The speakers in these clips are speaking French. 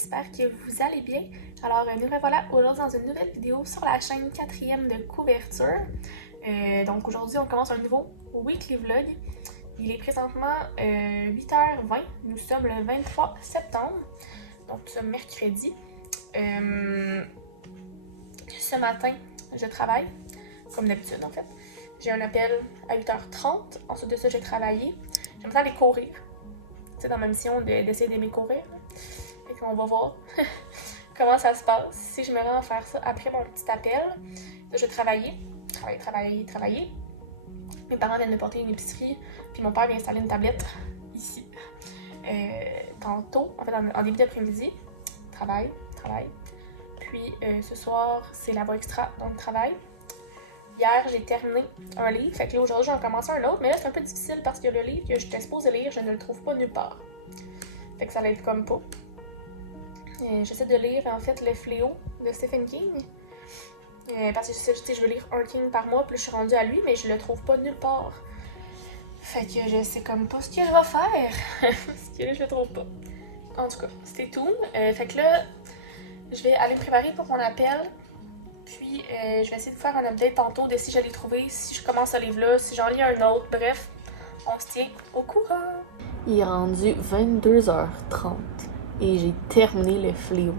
j'espère que vous allez bien. Alors nous revoilà aujourd'hui dans une nouvelle vidéo sur la chaîne 4e de couverture. Donc aujourd'hui on commence un nouveau weekly vlog. Il est présentement 8h20, nous sommes le 23 septembre, donc nous sommes mercredi. Ce matin je travaille, comme d'habitude en fait. J'ai un appel à 8h30, ensuite de ça j'ai travaillé. J'aime ça aller courir. C'est dans ma mission d'essayer d'aimer courir. Et qu'on va voir comment ça se passe. Si je me rends à faire ça après mon petit appel, là, je vais travailler. Mes parents viennent me porter une épicerie, puis mon père vient installer une tablette ici. Tantôt, en fait en début d'après-midi, travail. Puis ce soir, c'est la voie extra, donc travail. Hier, j'ai terminé un livre, fait que là aujourd'hui, j'en commence un autre, mais là c'est un peu difficile parce que le livre que j'étais supposée lire, je ne le trouve pas nulle part. Fait que ça va être comme pas. J'essaie de lire en fait Le Fléau de Stephen King. Parce que je veux lire un King par mois, puis là, je suis rendue à lui, mais je le trouve pas nulle part. Fait que je sais comme pas ce que je vais faire. Parce que là, je le trouve pas. En tout cas, c'était tout. Fait que là, je vais aller me préparer pour mon appel. Puis je vais essayer de faire un update tantôt de si je l'ai trouvé, si je commence ce livre-là, si j'en lis un autre. Bref, on se tient au courant. Il est rendu 22h30 et j'ai terminé Le Fléau.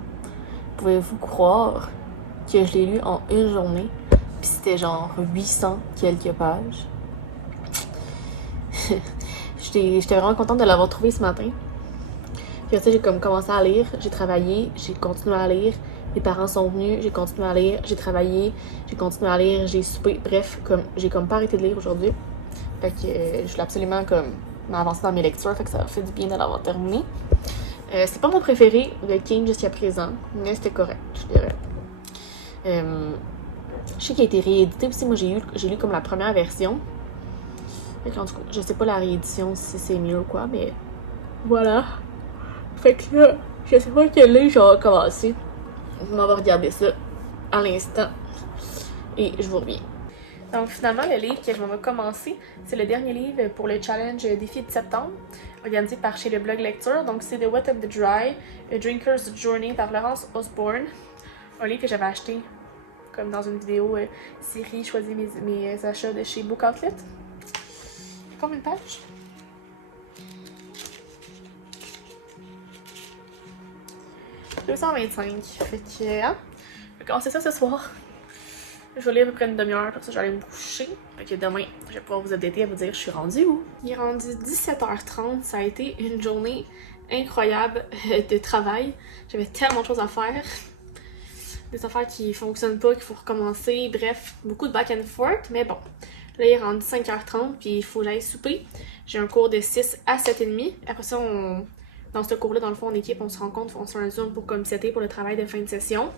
Pouvez-vous croire que je l'ai lu en une journée? Puis c'était genre 800 quelques pages. J'étais vraiment contente de l'avoir trouvé ce matin. Puis après ça, j'ai comme commencé à lire, j'ai travaillé, j'ai continué à lire. Mes parents sont venus, j'ai continué à lire, j'ai travaillé, j'ai continué à lire, j'ai soupé. Bref, j'ai comme pas arrêté de lire aujourd'hui. Fait que je voulais absolument comme m'avancer dans mes lectures, fait que ça m'a fait du bien de l'avoir terminé. C'est pas mon préféré, le King jusqu'à présent, mais c'était correct, je dirais. Je sais qu'il a été réédité aussi, moi j'ai lu comme la première version. Fait que en tout cas, je sais pas la réédition si c'est mieux ou quoi, mais voilà. Fait que là, je sais pas quel livre je vais recommencer. Je m'en vais regarder ça à l'instant et je vous reviens. Donc finalement, le livre que je vais commencer, c'est le dernier livre pour le challenge Défi de septembre, organisé par chez le blog Lecture. Donc c'est The Wet and the Dry, A Drinker's Journey par Laurence Osborne. Un livre que j'avais acheté comme dans une vidéo série choisis mes achats de chez Book Outlet. Combien de pages? « 225. Fait que, hein? Je vais commencer ça ce soir. Je vais lire à peu près une demi-heure, comme ça j'allais me coucher. Fait que demain, je vais pouvoir vous updater et vous dire je suis rendue où. Il est rendu 17h30, ça a été une journée incroyable de travail. J'avais tellement de choses à faire. Des affaires qui fonctionnent pas, qu'il faut recommencer, bref, beaucoup de back and forth, mais bon. Là, il est rendu 5h30, puis il faut que j'aille souper. J'ai un cours de 6 à 7h30. Après ça, dans ce cours-là, dans le fond, en équipe, on se rencontre, on se fait un zoom pour comme setter pour le travail de fin de session.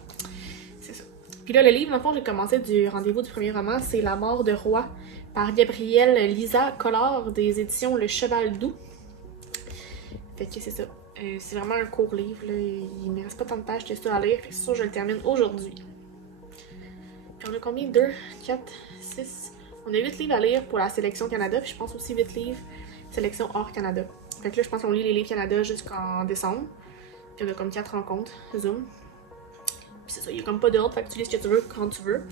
C'est ça. Puis là, le livre, dans le fond, j'ai commencé du rendez-vous du premier roman, c'est La mort de roi par Gabrielle Lisa Collard des éditions Le Cheval Doux. Fait que c'est ça. C'est vraiment un court livre, là. Il me reste pas tant de pages que ça à lire, fait que c'est sûr que je le termine aujourd'hui. Puis on a combien? 2, 4, 6... On a 8 livres à lire pour la sélection Canada, puis je pense aussi 8 livres sélection hors Canada. Fait que là, je pense qu'on lit les livres Canada jusqu'en décembre. Puis on a comme 4 rencontres, Zoom. Puis c'est ça, il y a comme pas d'ordre, fait que tu lis ce que tu veux quand tu veux.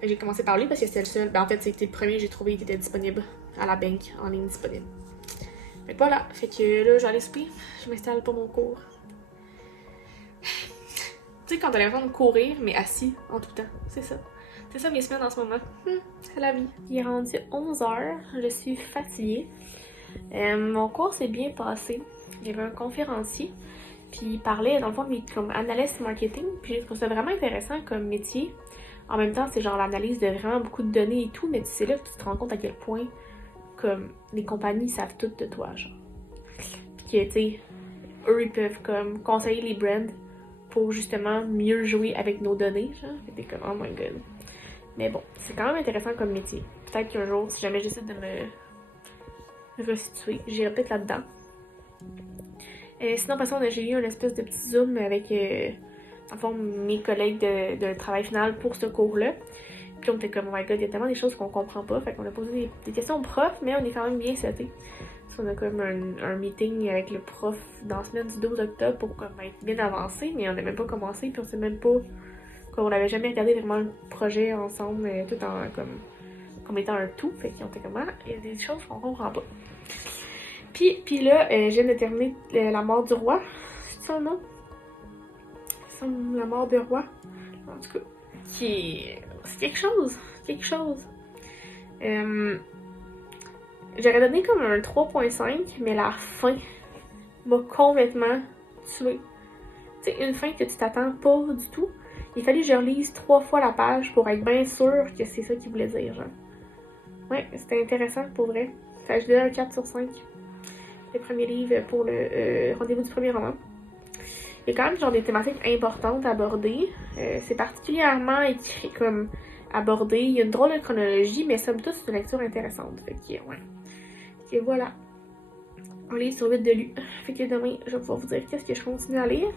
Fait que j'ai commencé par lui parce que c'était le seul. Ben en fait, c'était le premier que j'ai trouvé qui était disponible à la banque, en ligne disponible. Fait que voilà, fait que là, je vais aller souper. Je m'installe pour mon cours. Tu sais, quand t'as l'impression de courir, mais assis en tout temps, c'est ça. C'est ça mes semaines en ce moment. C'est la vie. Il est rendu 11h, je suis fatiguée. Mon cours s'est bien passé. Il y avait un conférencier, puis il parlait dans le fond comme analyste marketing, puis je trouve ça vraiment intéressant comme métier. En même temps, c'est genre l'analyse de vraiment beaucoup de données et tout, mais c'est là que tu te rends compte à quel point comme les compagnies savent tout de toi, genre. Puis que, tu sais, eux, ils peuvent comme conseiller les brands pour justement mieux jouer avec nos données, genre. Fait que t'es comme, oh my god. Mais bon, c'est quand même intéressant comme métier. Peut-être qu'un jour, si jamais j'essaie de me restituer, j'irai peut-être là-dedans. Sinon, parce que j'ai eu une espèce de petit zoom avec, en fond, mes collègues de travail final pour ce cours-là. Puis on était comme, oh my god, il y a tellement des choses qu'on comprend pas. Fait qu'on a posé des questions aux profs, mais on est quand même bien setés. On a comme un meeting avec le prof dans la semaine du 12 octobre pour comme être bien avancé, mais on n'a même pas commencé, puis on sait même pas, comme on n'avait jamais regardé vraiment le projet ensemble, tout en comme étant un tout, fait qu'on était comme, ah, il y a des choses qu'on comprend pas. Puis là, je viens de terminer La mort du roi, c'est ça le nom? La mort du roi, en tout cas, c'est quelque chose. J'aurais donné comme un 3.5, mais la fin m'a complètement tuée. Tu sais, une fin que tu t'attends pas du tout. Il fallait que je relise 3 fois la page pour être bien sûre que c'est ça qu'il voulait dire, genre. Ouais, c'était intéressant pour vrai. Fait que je donne un 4 sur 5. Le premier livre pour le rendez-vous du premier roman. Il y a quand même genre des thématiques importantes à aborder. C'est particulièrement écrit comme abordé. Il y a une drôle de chronologie, mais somme toute, c'est une lecture intéressante. Fait que, ouais. Et voilà. Un livre sur 8 de lu. Fait que demain, je vais pouvoir vous dire qu'est-ce que je continue à lire.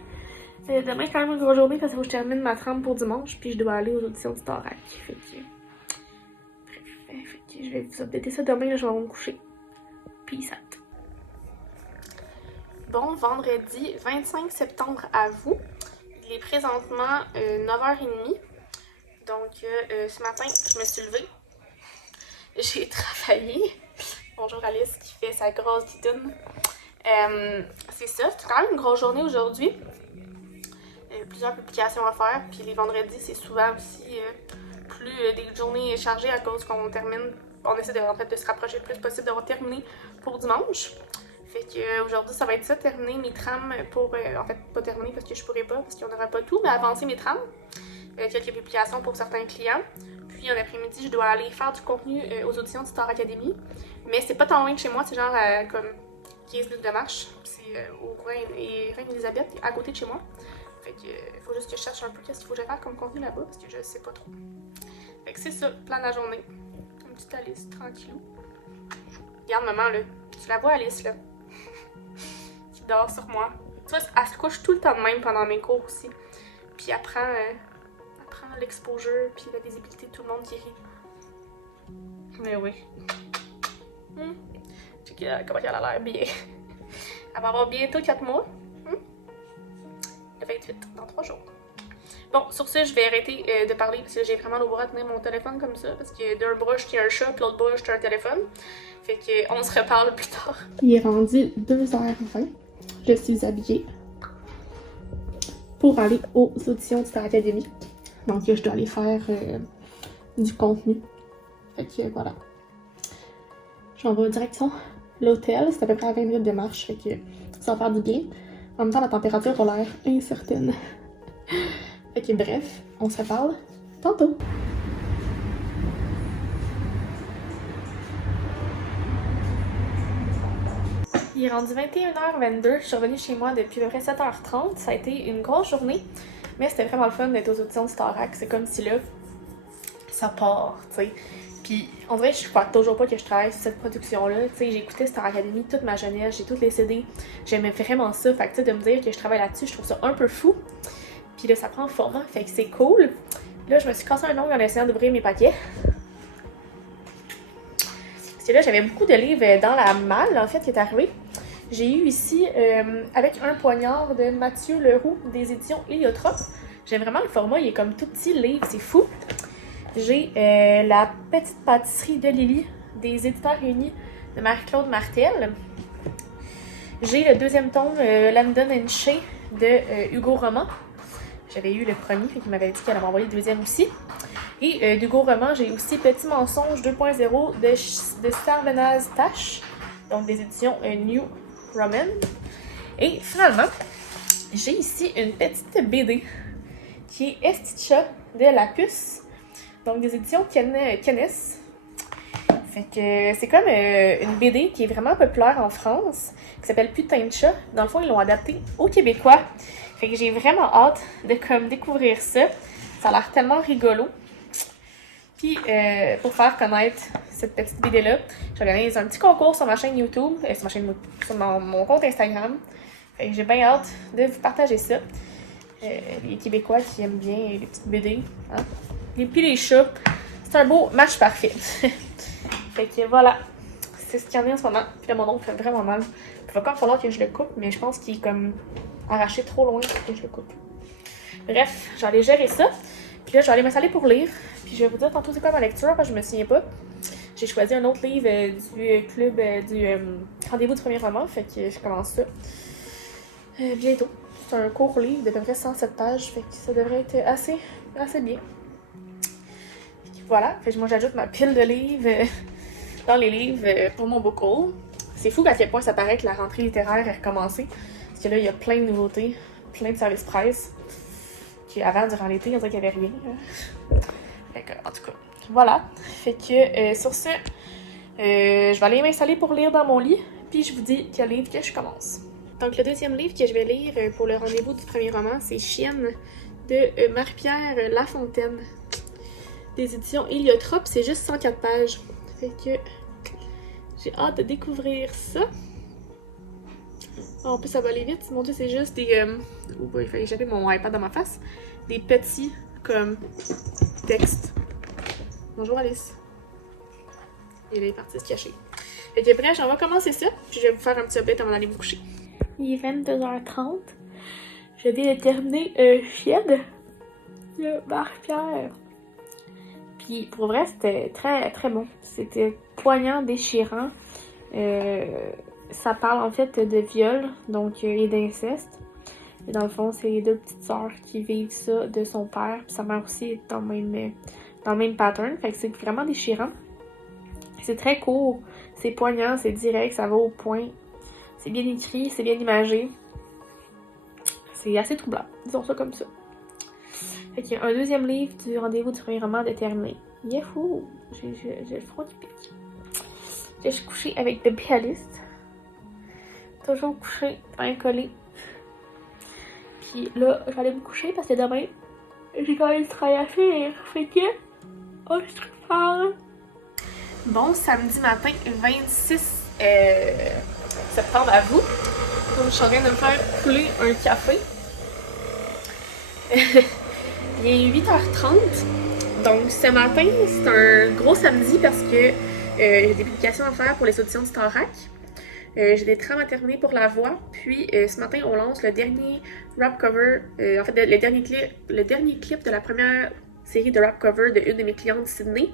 Demain, c'est quand même une grosse journée parce que je termine ma trame pour dimanche, puis je dois aller aux auditions de Starac. Fait que... Bref, fait que je vais vous updater ça demain, là, je vais me coucher. Peace out. Bon, vendredi 25 septembre à vous. Il est présentement 9h30. Donc, ce matin, je me suis levée. J'ai travaillé. Bonjour Alice qui fait sa grosse guitoune. C'est ça, c'est quand même une grosse journée aujourd'hui. Plusieurs publications à faire. Puis les vendredis, c'est souvent aussi plus des journées chargées à cause qu'on termine. On essaie de se rapprocher le plus possible d'avoir terminé pour dimanche. Fait que aujourd'hui, ça va être ça, terminer mes trames pour... en fait, pas terminer parce que je pourrais pas, parce qu'on n'aura pas tout, mais avancer mes trames. Quelques publications pour certains clients. Puis en après-midi, je dois aller faire du contenu aux auditions de Star Academy. Mais c'est pas tant loin de chez moi, c'est genre comme 15 minutes de marche. C'est au Reine-Élisabeth, à côté de chez moi. Fait que faut juste que je cherche un peu qu'est-ce qu'il faut que je fasse comme contenu là-bas, parce que je sais pas trop. Fait que c'est ça, plan de la journée. Une petite Alice, tranquillou. Regarde maman là, tu la vois Alice là? Qui dort sur moi. Tu vois, elle se couche tout le temps de même pendant mes cours aussi. Puis elle prend l'exposure, puis la visibilité de tout le monde qui rit. Mais oui. Tu sais comment elle a l'air bien. Elle va avoir bientôt 4 mois. Le 28, dans 3 jours. Bon, sur ce, je vais arrêter de parler parce que j'ai vraiment le bras à tenir mon téléphone comme ça. Parce que d'un bras, je tiens un chat, puis l'autre bras, je tiens un téléphone. Fait qu'on se reparle plus tard. Il est rendu 2h20. Je suis habillée pour aller aux auditions de Star Academy. Donc, je dois aller faire du contenu. Fait que voilà. Je m'en vais en direction l'hôtel. C'est à peu près à 20 minutes de marche. Fait que ça va faire du bien. En même temps, la température a l'air incertaine. Fait que bref, on se reparle tantôt. Il est rendu 21h22. Je suis revenue chez moi depuis à peu près 7h30. Ça a été une grosse journée. Mais c'était vraiment le fun d'être aux auditions de Starac. C'est comme si là, ça part, tu sais. Puis, on dirait que je crois toujours pas que je travaille sur cette production-là. Tu sais, j'ai écouté Star Academy toute ma jeunesse, j'ai toutes les CD. J'aimais vraiment ça. Fait que, tu sais, de me dire que je travaille là-dessus, je trouve ça un peu fou. Puis là, ça prend format, fait que c'est cool. Là, je me suis cassé un ongle en essayant d'ouvrir mes paquets. Parce que là, j'avais beaucoup de livres dans la malle, en fait, qui est arrivé. J'ai eu ici, avec un poignard de Mathieu Leroux, des éditions Héliotrope. J'aime vraiment le format, il est comme tout petit, le livre, c'est fou. J'ai La petite pâtisserie de Lily, des éditeurs réunis de Marie-Claude Martel. J'ai le deuxième tome, Landon and Shay, de Hugo Roman. J'avais eu le premier, fait qu'il m'avait dit qu'elle allait m'envoyer le deuxième aussi. Et d'Hugo Roman, j'ai aussi Petit mensonge 2.0 de Sarvenaz Tash, donc des éditions New Roman. Et finalement, j'ai ici une petite BD qui est Esticha de La Puce, donc des éditions Kennes. Fait que c'est comme une BD qui est vraiment populaire en France, qui s'appelle Putain de chat. Dans le fond, ils l'ont adapté au québécois. Fait que j'ai vraiment hâte de comme découvrir ça. Ça a l'air tellement rigolo. Puis, pour faire connaître cette petite BD-là, j'organise un petit concours sur ma chaîne YouTube, sur mon compte Instagram. Fait que j'ai bien hâte de vous partager ça. Les Québécois qui aiment bien les petites BD. Hein? Et puis les chats, c'est un beau match parfait. Fait que voilà, c'est scanné en ce moment. Puis là, mon ongle fait vraiment mal. Il va encore falloir que je le coupe, mais je pense qu'il est comme arraché trop loin pour que je le coupe. Bref, j'allais gérer ça. Puis là, je vais aller m'installer pour lire. Puis je vais vous dire tantôt c'est quoi ma lecture, parce que je me souviens pas. J'ai choisi un autre livre du club du rendez-vous du premier roman, fait que je commence ça bientôt. C'est un court livre d'à peu près 107 pages, fait que ça devrait être assez bien. Voilà, fait que moi j'ajoute ma pile de livres dans les livres pour mon book haul. C'est fou à quel point ça paraît que la rentrée littéraire est recommencée, parce que là il y a plein de nouveautés, plein de services presse. Avant, durant l'été, on dirait qu'il n'y avait rien. Fait que, en tout cas, voilà. Fait que sur ce, je vais aller m'installer pour lire dans mon lit, puis je vous dis quel livre que je commence. Donc le deuxième livre que je vais lire pour le rendez-vous du premier roman, c'est Chienne de Marie-Pierre Lafontaine, des éditions Héliotrope. C'est juste 104 pages. Fait que j'ai hâte de découvrir ça. En plus, ça va aller vite. Mon Dieu, c'est juste des... il fallait échapper mon iPad dans ma face. Des petits, comme, textes. Bonjour Alice. Et là, il est parti se cacher. Fait que bref, on va commencer ça. Puis je vais vous faire un petit update avant d'aller me coucher. Il est 22h30. Je viens de terminer Chienne de Marie-Pierre. Puis pour vrai, c'était très très bon. C'était poignant, déchirant. Ça parle en fait de viol, donc et d'inceste. Et dans le fond, c'est les deux petites sœurs qui vivent ça de son père. Puis sa mère aussi est dans le même pattern. Fait que c'est vraiment déchirant. C'est très court, c'est poignant, c'est direct, ça va au point. C'est bien écrit, c'est bien imagé. C'est assez troublant, disons ça comme ça. Fait qu'il y a un deuxième livre du rendez-vous du premier roman de terminé. Yahoo! J'ai le front qui pique. Je suis couchée avec Bébé Alice. Toujours couché, rien collé. Puis là, je vais aller me coucher parce que demain, j'ai quand même du travail à faire. Fait que, oh, je suis très fort. Bon, samedi matin, 26 septembre à vous. Donc, je suis en train de me faire couler un café. Il est 8h30. Donc, ce matin, c'est un gros samedi parce que j'ai des publications à faire pour les auditions de Starac. J'ai des trames à terminer pour la voix. Puis ce matin, on lance le dernier rap cover, en fait, le dernier clip de la première série de rap cover de une de mes clientes, Sydney.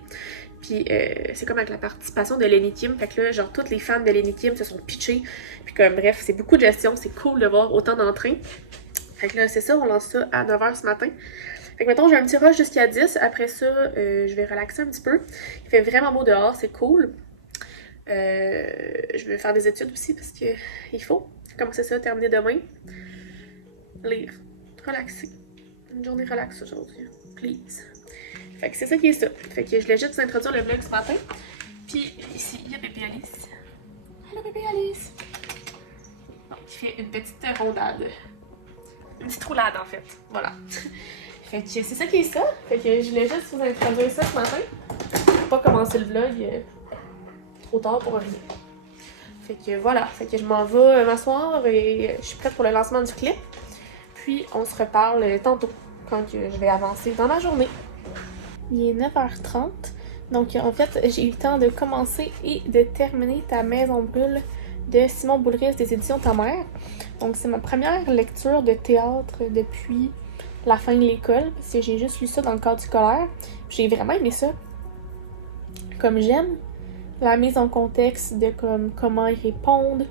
Puis c'est comme avec la participation de Lenny Kim. Fait que là, genre, toutes les fans de Lenny Kim se sont pitchés. Puis comme, bref, c'est beaucoup de gestion. C'est cool de voir autant d'entrain. Fait que là, c'est ça, on lance ça à 9h ce matin. Fait que mettons, j'ai un petit rush jusqu'à 10. Après ça, je vais relaxer un petit peu. Il fait vraiment beau dehors, c'est cool. Je vais faire des études aussi parce que il faut commencer ça, terminer demain. Lire, relaxer. Une journée relax aujourd'hui, please. Fait que c'est ça qui est ça. Fait que je voulais juste vous introduire le vlog ce matin. Puis ici, il y a Bébé Alice. Hello Bébé Alice! Donc, il fait une petite rondade. Une petite roulade en fait. Voilà. Fait que c'est ça qui est ça. Fait que je voulais juste vous introduire ça ce matin. Pas commencer le vlog trop tard pour rien. Fait que voilà. Fait que je m'en vais m'asseoir et je suis prête pour le lancement du clip. Puis on se reparle tantôt quand je vais avancer dans ma journée. Il est 9h30. Donc en fait, j'ai eu le temps de commencer et de terminer Ta Maison Brûle de Simon Boulris des éditions Ta Mère. Donc c'est ma première lecture de théâtre depuis la fin de l'école, parce que j'ai juste lu ça dans le cadre scolaire. J'ai vraiment aimé ça. Comme j'aime la mise en contexte de comment ils répondent,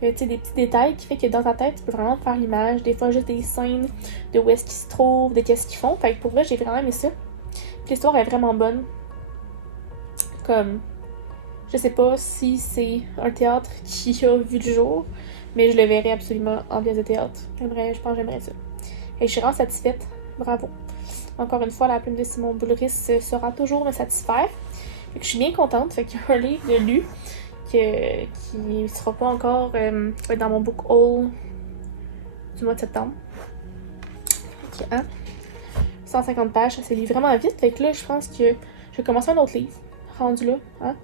tu sais, des petits détails qui fait que dans ta tête, tu peux vraiment faire l'image, des fois juste des scènes de où est-ce qu'ils se trouvent, de qu'est-ce qu'ils font. Fait que pour vrai, j'ai vraiment aimé ça. Puis l'histoire est vraiment bonne. Comme, je sais pas si c'est un théâtre qui a vu le jour, mais je le verrai absolument en pièce de théâtre. Je pense que j'aimerais ça. Et je suis vraiment satisfaite. Bravo. Encore une fois, la plume de Simon Boulris saura toujours me satisfaire. Fait que je suis bien contente. Fait qu'il y a un livre de lu qui ne sera pas encore dans mon book haul du mois de septembre. Fait que, 150 pages, ça s'est lu vraiment vite. Fait que là, je pense que je vais commencer un autre livre. Rendu là, hein?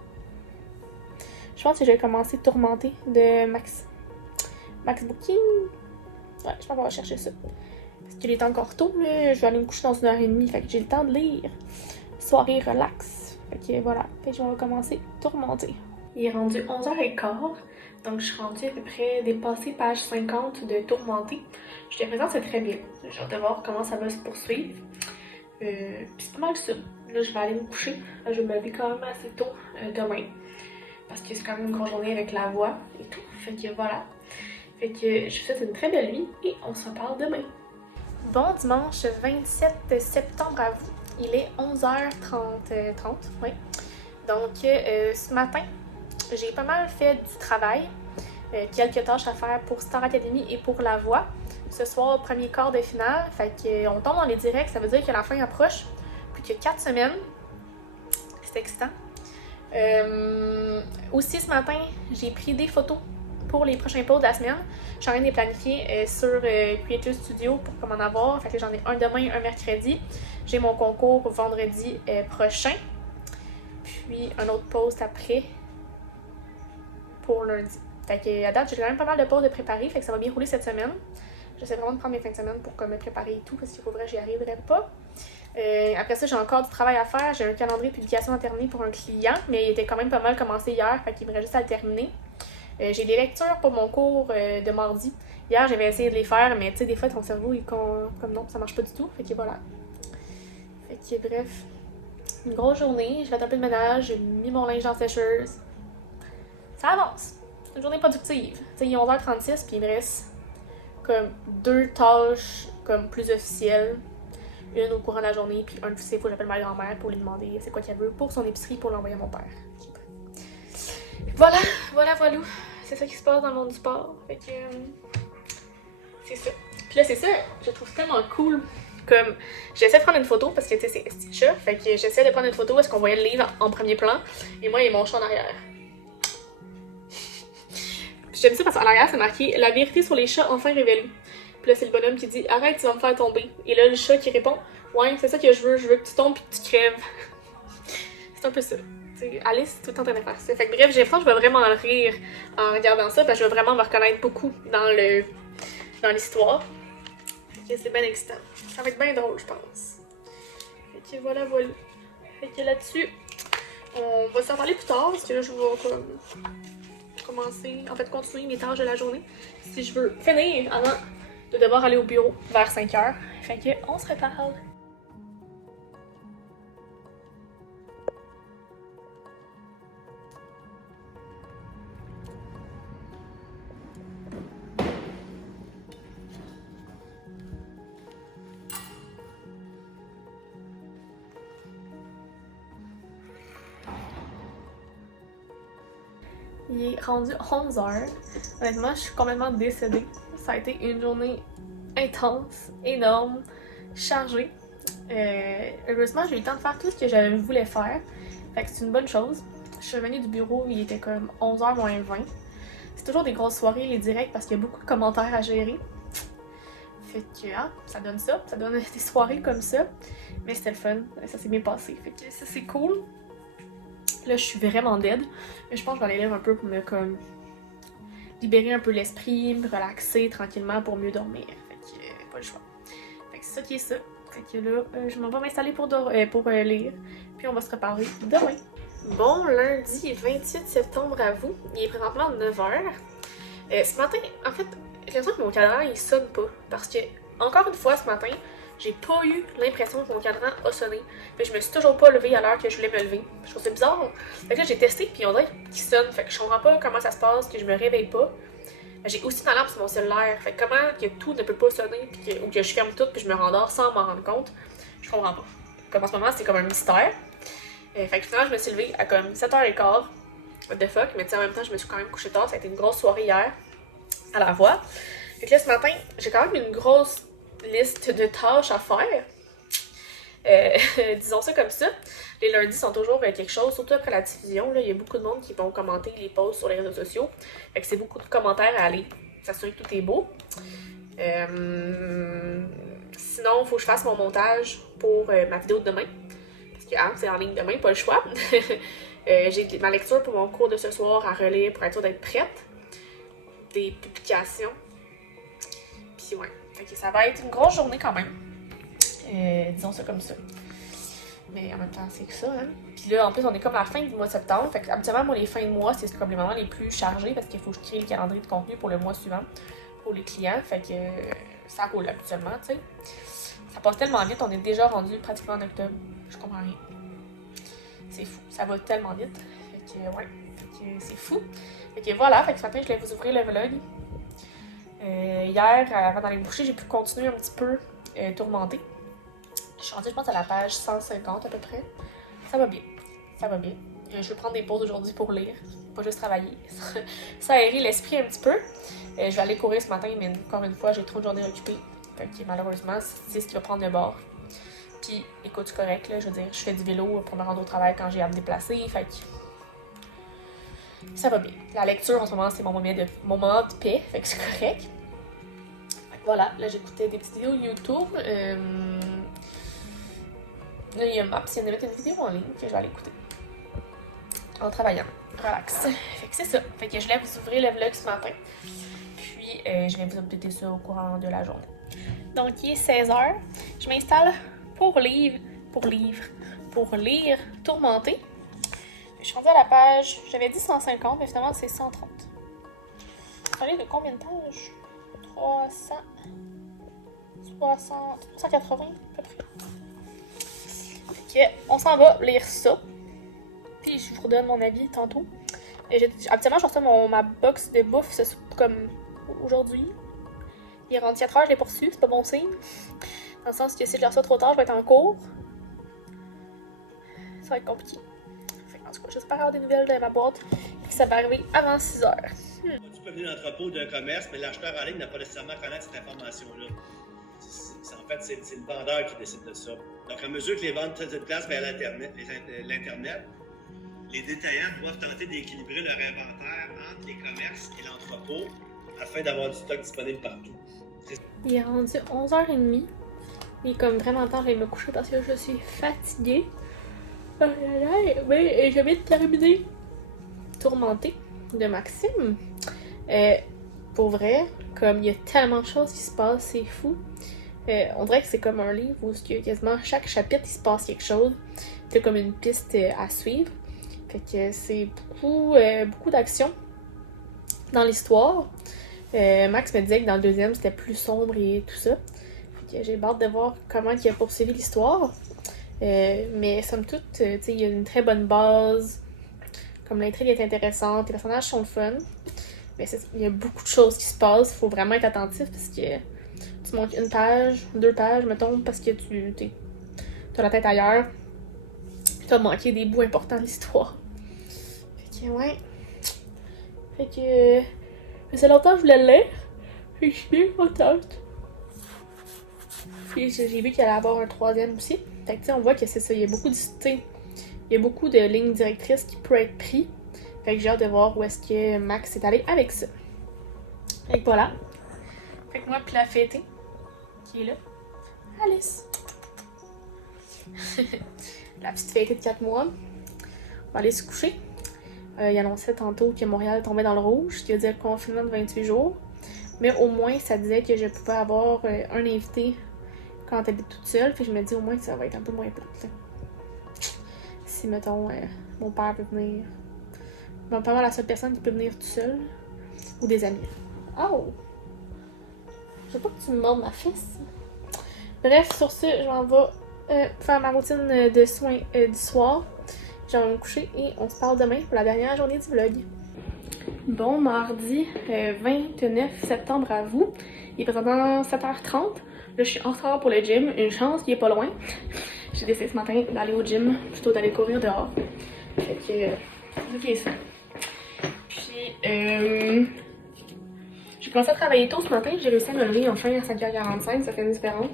Je pense que je vais commencer Tourmenté de Max Booking. Ouais, je pense qu'on va chercher ça. Parce qu'il est encore tôt, là. Je vais aller me coucher dans 1h30. Fait que j'ai le temps de lire. Soirée relax. Fait que voilà. Fait que je vais commencer Tourmenté. Il est rendu 11h15, donc je suis rendue à peu près dépassée page 50 de Tourmentée. Jusqu'à présent, c'est très bien. J'ai hâte de voir comment ça va se poursuivre. Puis c'est pas mal ça. Là, je vais aller me coucher. Là, je vais me lever quand même assez tôt demain. Parce que c'est quand même une grosse journée avec la voix et tout. Fait que voilà. Fait que je vous souhaite une très belle nuit et on se reparle demain. Bon dimanche 27 septembre à vous. Il est 11h30, oui. Donc ce matin, j'ai pas mal fait du travail. Quelques tâches à faire pour Star Academy et pour la voix. Ce soir, premier quart de finale, fait qu'on tombe dans les directs, ça veut dire que la fin approche. Plus que 4 semaines. C'est excitant. Aussi ce matin, j'ai pris des photos pour les prochains posts de la semaine. Je suis en train de les planifier sur Creator Studio pour comme en avoir. Fait que j'en ai un demain, un mercredi. J'ai mon concours vendredi prochain. Puis un autre post après pour lundi. Fait que à date, j'ai quand même pas mal de posts de préparer, fait que ça va bien rouler cette semaine. J'essaie vraiment de prendre mes fins de semaine pour me préparer et tout, parce qu'il pour vrai, j'y arriverai pas. Après ça, j'ai encore du travail à faire. J'ai un calendrier de publication à terminer pour un client, mais il était quand même pas mal commencé hier, fait qu'il me reste juste à le terminer. J'ai des lectures pour mon cours de mardi. Hier, j'avais essayé de les faire, mais tu sais, des fois, ton cerveau, il comme non, ça marche pas du tout. Fait que voilà. Fait que bref, une grosse journée. J'ai fait un peu de ménage, j'ai mis mon linge en sécheuse. Ça avance. C'est une journée productive. Tu sais, il est 11h36, puis il me reste comme 2 tâches comme plus officielles. Une au courant de la journée, puis un, il faut que j'appelle ma grand-mère pour lui demander c'est quoi qu'elle veut pour son épicerie pour l'envoyer à mon père. Voilà. C'est ça qui se passe dans le monde du sport. Fait que c'est ça. Puis là, c'est ça, je trouve tellement cool. Comme, j'essaie de prendre une photo parce que, tu sais, c'est Stitcher. Fait que j'essaie de prendre une photo parce qu'on voyait le livre en premier plan. Et moi, il y a mon chat en arrière. J'aime ça parce qu'en arrière, c'est marqué « La vérité sur les chats enfin révélée ». Puis là, c'est le bonhomme qui dit « Arrête, tu vas me faire tomber ». Et là, le chat qui répond « Ouais, c'est ça que je veux que tu tombes puis que tu crèves. » C'est un peu ça. T'sais, Alice, tout le temps en train de faire ça. Fait que bref, j'ai l'impression que je vais vraiment rire en regardant ça parce que je vais vraiment me reconnaître beaucoup dans l'histoire. Fait que c'est bien excitant. Ça va être bien drôle, je pense. Fait que voilà. Fait que là-dessus, on va s'en parler plus tard parce que là, je vais continuer mes tâches de la journée. Si je veux finir avant de devoir aller au bureau vers 5h. Fait que on se reparle. Il est rendu 11h. Honnêtement, je suis complètement décédée. Ça a été une journée intense, énorme, chargée. Heureusement, j'ai eu le temps de faire tout ce que je voulais faire. Fait que c'est une bonne chose. Je suis revenue du bureau, il était comme 11h moins 20. C'est toujours des grosses soirées, les directs, parce qu'il y a beaucoup de commentaires à gérer. Fait que, ça donne ça. Ça donne des soirées comme ça. Mais c'était le fun. Ça s'est bien passé. Fait que ça, c'est cool. Là, je suis vraiment dead. Mais je pense que je vais aller lire un peu pour me libérer un peu l'esprit, me relaxer tranquillement pour mieux dormir. Fait que pas le choix. Fait que c'est ça qui est ça. Fait que là, je m'en vais m'installer pour lire. Puis on va se reparler demain. Bon lundi 28 septembre à vous. Il est présentement 9h. Ce matin, en fait, j'ai l'impression que mon cadran il sonne pas. Parce que, encore une fois ce matin, j'ai pas eu l'impression que mon cadran a sonné. Fait que je me suis toujours pas levée à l'heure que je voulais me lever. Je trouve ça bizarre. Fait que là, j'ai testé, puis on dirait qu'il sonne. Fait que je comprends pas comment ça se passe, que je me réveille pas. J'ai aussi une alarme sur mon cellulaire. Fait que comment que tout ne peut pas sonner, ou que je ferme tout, puis je me rendors sans m'en rendre compte, je comprends pas. Comme en ce moment, c'est comme un mystère. Fait que finalement, je me suis levée à comme 7h15. What the fuck, mais en même temps, je me suis quand même couchée tard. Ça a été une grosse soirée hier à la voix. Fait que là, ce matin, j'ai quand même une grosse liste de tâches à faire. Disons ça comme ça. Les lundis sont toujours quelque chose, surtout après la diffusion. Là, il y a beaucoup de monde qui vont commenter les posts sur les réseaux sociaux. Fait que c'est beaucoup de commentaires à aller s'assurer que tout est beau. Sinon, il faut que je fasse mon montage pour ma vidéo de demain. Parce que c'est en ligne demain, pas le choix. J'ai ma lecture pour mon cours de ce soir à relire pour être sûre d'être prête. Des publications. Puis ouais. Fait que ça va être une grosse journée quand même. Disons ça comme ça. Mais en même temps, c'est que ça, hein. Puis là, en plus, on est comme à la fin du mois de septembre. Fait que, habituellement, moi, les fins de mois, c'est comme les moments les plus chargés parce qu'il faut que je crée le calendrier de contenu pour le mois suivant pour les clients. Fait que ça roule habituellement, tu sais. Ça passe tellement vite, on est déjà rendu pratiquement en octobre. Je comprends rien. C'est fou, ça va tellement vite. Fait que, ouais, fait que c'est fou. Fait que voilà, fait que ce matin, je voulais vous ouvrir le vlog. Hier, avant d'aller me coucher, j'ai pu continuer un petit peu tourmenter. Je suis rendue, je pense, à la page 150 à peu près. Ça va bien. Ça va bien. Je vais prendre des pauses aujourd'hui pour lire, pas juste travailler. Ça aérer l'esprit un petit peu. Je vais aller courir ce matin, mais encore une fois, j'ai trop de journées occupées. Fait que malheureusement, c'est ce qui va prendre le bord. Puis, écoute, c'est correct, là. Je veux dire, je fais du vélo pour me rendre au travail quand j'ai à me déplacer. Fait que ça va bien. La lecture, en ce moment, c'est mon moment de paix. Fait que c'est correct. Fait que voilà, là, j'écoutais des petites vidéos YouTube. Là, il y a Maps, il y en avait une vidéo en ligne que je vais aller écouter. En travaillant. Relax. Fait que c'est ça. Fait que je voulais vous ouvrir le vlog ce matin. Puis, je vais vous updater ça au courant de la journée. Donc, il est 16h. Je m'installe pour lire Tourmenter. Je suis rendue à la page, j'avais dit 150, mais finalement c'est 130. Ça allait de combien de pages? 380 à peu près. Fait que, on s'en va lire ça. Puis je vous redonne mon avis tantôt. Habituellement, je reçois ma box de bouffe comme aujourd'hui. Il est rendu 4h, je l'ai poursuivi, c'est pas bon signe. Dans le sens que si je le reçois trop tard, je vais être en cours. Ça va être compliqué. En tout cas, j'espère avoir des nouvelles de ma boîte et que ça va arriver avant 6h. Tu peux venir dans l'entrepôt d'un commerce, mais l'acheteur en ligne n'a pas nécessairement connaître cette information-là. En fait, c'est le vendeur qui décide de ça. Donc, à mesure que les ventes prennent place vers l'Internet, les détaillants doivent tenter d'équilibrer leur inventaire entre les commerces et l'entrepôt afin d'avoir du stock disponible partout. Il est rendu 11h30. Il est comme vraiment temps, j'allais me coucher parce que je suis fatiguée. Mais je viens de terminer Tourmenter de Maxime. Pour vrai, comme il y a tellement de choses qui se passent, c'est fou. On dirait que c'est comme un livre où quasiment chaque chapitre il se passe quelque chose. T'as comme une piste à suivre. Fait que c'est beaucoup d'action dans l'histoire. Max me disait que dans le deuxième c'était plus sombre et tout ça. Fait que j'ai hâte de voir comment il a poursuivi l'histoire. Mais somme toute, il y a une très bonne base. Comme l'intrigue est intéressante, les personnages sont le fun. Mais il y a beaucoup de choses qui se passent. Il faut vraiment être attentif parce que tu manques une page, 2 pages, mettons, parce que tu as la tête ailleurs. Tu as manqué des bouts importants de l'histoire. Fait que, ouais. Fait que. C'est longtemps que je voulais le lire. Fait que je suis contente. Puis j'ai vu qu'il allait y avoir un 3e aussi. Fait que, on voit que c'est ça. Il y a beaucoup de lignes directrices qui peuvent être prises. Fait que j'ai hâte de voir où est-ce que Max est allé avec ça. Fait que voilà. Fait que moi, puis la fêtée, qui est là, Alice. La petite fêtée de 4 mois. On va aller se coucher. Il annonçait tantôt que Montréal tombait dans le rouge, ce qui veut dire confinement de 28 jours. Mais au moins, ça disait que je pouvais avoir un invité quand elle était toute seule. Fait que je me dis au moins que ça va être un peu moins plate. Si, mettons, mon père peut venir. Pas mal la seule personne qui peut venir tout seul. Ou des amis. Oh! Je veux pas que tu me mordes ma fesse. Bref, sur ce, je m'en vais faire ma routine de soins du soir. Je vais me coucher et on se parle demain pour la dernière journée du vlog. Bon, mardi 29 septembre à vous. Il est présentement 7h30. Là, je suis en retard pour le gym. Une chance qu'il est pas loin. J'ai décidé ce matin d'aller au gym plutôt d'aller courir dehors. Fait que c'est ça qui est ça. Puis, j'ai commencé à travailler tôt ce matin. J'ai réussi à me lever enfin à 5h45. Ça fait une différence.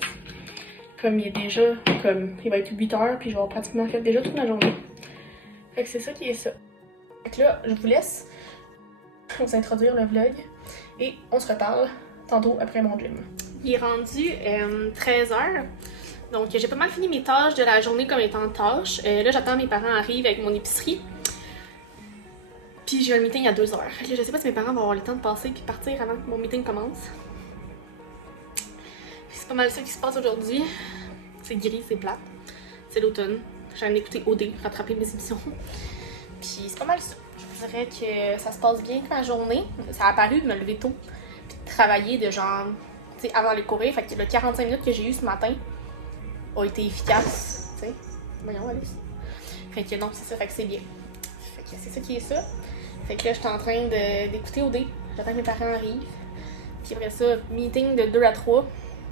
Comme il est déjà, il va être 8h, puis je vais avoir pratiquement fait déjà toute la journée. Fait que c'est ça qui est ça. Fait que là, je vous laisse vous introduire le vlog et on se reparle tantôt après mon gym. Il est rendu 13h. Donc, j'ai pas mal fini mes tâches de la journée comme étant tâches. Là, j'attends mes parents arrivent avec mon épicerie. Puis j'ai un meeting à 2h. Là, je sais pas si mes parents vont avoir le temps de passer puis partir avant que mon meeting commence. C'est pas mal ça qui se passe aujourd'hui. C'est gris, c'est plat. C'est l'automne. J'ai envie d'écouter OD, rattraper mes émissions. Puis c'est pas mal ça. Je dirais que ça se passe bien quand la journée. Ça a paru de me lever tôt. Puis de travailler de genre, tu sais, avant les courir. Fait que le 45 minutes que j'ai eu ce matin a été efficace. Tu sais, voyons, Alice. Fait que non, c'est ça, fait que c'est bien. Fait que c'est ça qui est ça. Fait que là, je suis en train d'écouter OD. J'attends que mes parents arrivent. Puis après ça, meeting de 2 à 3.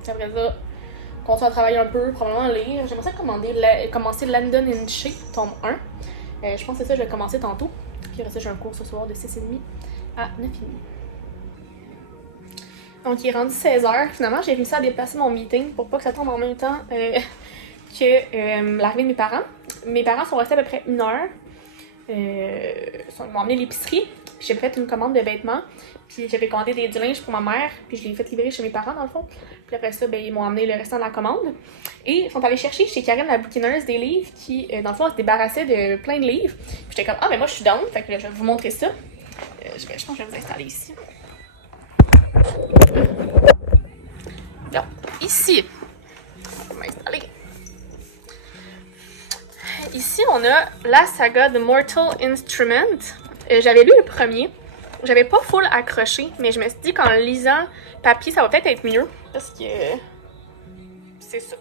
Puis après ça, continuer à travailler un peu, probablement lire. J'aimerais ça commencer Landon and Shay, tome 1. Je pense que c'est ça, je vais commencer tantôt. Puis après ça, j'ai un cours ce soir de 6h30 à 9h30. Donc, il est rendu 16h. Finalement, j'ai réussi à déplacer mon meeting pour pas que ça tombe en même temps que l'arrivée de mes parents. Mes parents sont restés à peu près 1 heure. Ils m'ont emmené à l'épicerie. J'ai fait une commande de vêtements. Puis j'avais commandé du linge pour ma mère. Puis je l'ai fait livrer chez mes parents, dans le fond. Puis après ça, ben, ils m'ont amené le restant de la commande. Et ils sont allés chercher chez Karen, la bouquineuse, des livres qui, dans le fond, elle se débarrassait de plein de livres. Puis j'étais comme, ah, mais moi, je suis down. Fait que je vais vous montrer ça. Je pense que je vais vous installer ici. Donc, ici, je vais m'installer. Ici, on a la saga de Mortal Instrument. J'avais lu le premier. J'avais pas full accroché, mais je me suis dit qu'en lisant papier, ça va peut-être être mieux. Parce que c'est ça.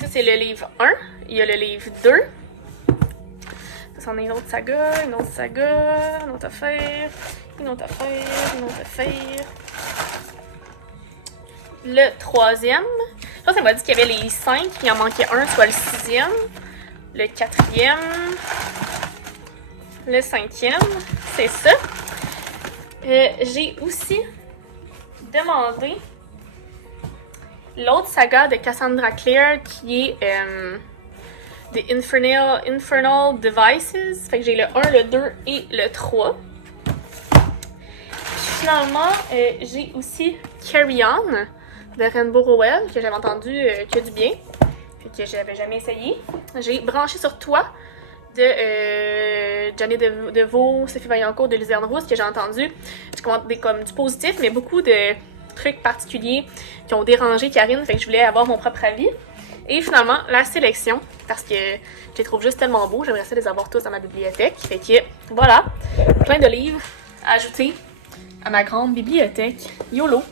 Ça, c'est le livre 1. Il y a le livre 2. Ça, c'en est une autre saga, une autre saga, une autre affaire, une autre affaire, une autre affaire. Le 3e. Ça m'a dit qu'il y avait les 5, il en manquait un, soit le 6e. Le 4e. Le 5e. C'est ça. J'ai aussi demandé l'autre saga de Cassandra Clare qui est The Infernal Devices. Fait que j'ai le 1, le 2 et le 3. Puis finalement, j'ai aussi Carry On de Rainbow Rowell que j'avais entendu que du bien. Fait que j'avais jamais essayé. J'ai Branché sur toi de Johnny Deveau, Sophie Vaillancourt, de Luzerne Rousse que j'ai entendu. J'ai commandé comme du positif, mais beaucoup de trucs particuliers qui ont dérangé Karine, fait que je voulais avoir mon propre avis. Et finalement, la sélection, parce que je les trouve juste tellement beaux, j'aimerais ça les avoir tous dans ma bibliothèque. Fait que voilà, plein de livres à ajouter à ma grande bibliothèque. YOLO!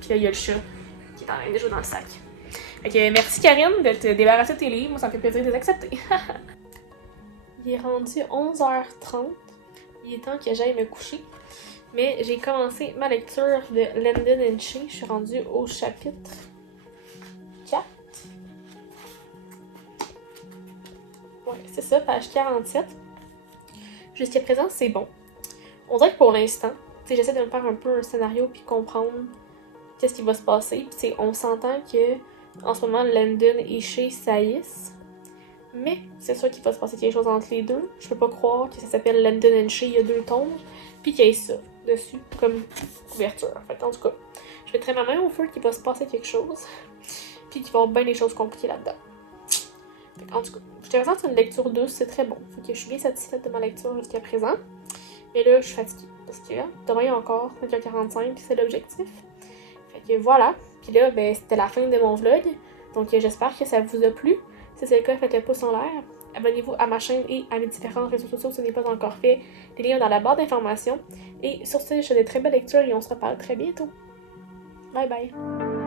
Puis là, il y a le chat qui est en train de jouer dans le sac. Fait que merci Karine de te débarrasser de tes livres, moi ça me fait plaisir de les accepter. Il est rendu 11h30. Il est temps que j'aille me coucher. Mais j'ai commencé ma lecture de Landon and Shay. Je suis rendue au chapitre 4. Ouais, c'est ça, page 47. Jusqu'à présent, c'est bon. On dirait que pour l'instant, j'essaie de me faire un peu un scénario puis comprendre qu'est-ce qui va se passer. Puis on s'entend que en ce moment, Landon et Shay saillissent. Mais c'est sûr qu'il va se passer quelque chose entre les deux. Je peux pas croire que ça s'appelle Landon and Shay, il y a 2 tomes, puis qu'il y ait ça dessus comme couverture. Fait en tout cas, je mettrai ma main au feu qu'il va se passer quelque chose, puis qu'il va y avoir bien des choses compliquées là-dedans. Fait en tout cas, je te présente une lecture douce, c'est très bon. Fait que je suis bien satisfaite de ma lecture jusqu'à présent. Mais là, je suis fatiguée parce que demain encore 5h45, c'est l'objectif. Fait que voilà. Puis là, ben, c'était la fin de mon vlog. Donc j'espère que ça vous a plu. Si c'est le cas, faites le pouce en l'air. Abonnez-vous à ma chaîne et à mes différents réseaux sociaux si ce n'est pas encore fait. Les liens dans la barre d'informations. Et sur ce, je te souhaite de très belles lectures et on se reparle très bientôt. Bye bye!